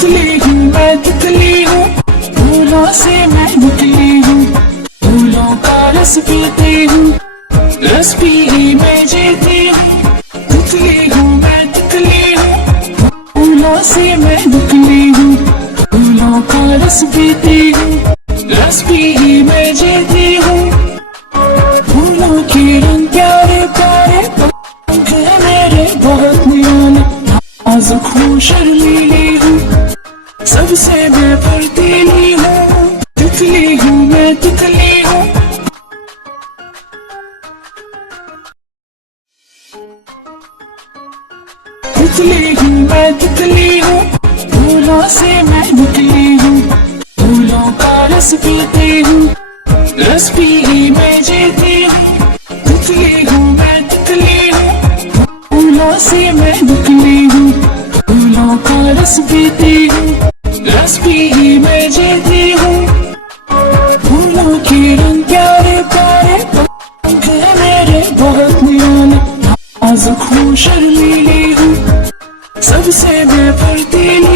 तितली हूँ मैं तितली हूँ, फूलों से मैं निकली हूँ, फूलों का रस पीती हूँ, रस पी ही मैं जीती हूँ। तितली हूँ मैं तितली हूँ, फूलों से मैं निकली हूँ, फूलों का रस पीती हूँ, रस पी ही मैं जीती हूँ। फूलों के रंग प्यारे प्यारे, पंख है मेरे बहुत निराले, नाजुक हूँ शर्मीली हूँ, सबसे मैं फर्तीली हूँ। तितली हूँ मैं तितली हूँ, तितली हूँ मैं तितली हूँ, फूलों से मैं निकली हूँ, फूलों का रस पीती हूँ, रस पी ही मैं जीती हूँ। तितली हूँ मैं तितली हूँ, फूलों से मैं निकली हूँ, फूलों का रस पीती हूँ, रस पी ही मैं जीती हूँ। फूलों के रंग प्यारे प्यारे, पंख है मेरे बहुत निराले, नाजुक हूँ शर्मीली हूँ, सबसे मैं फर्तीली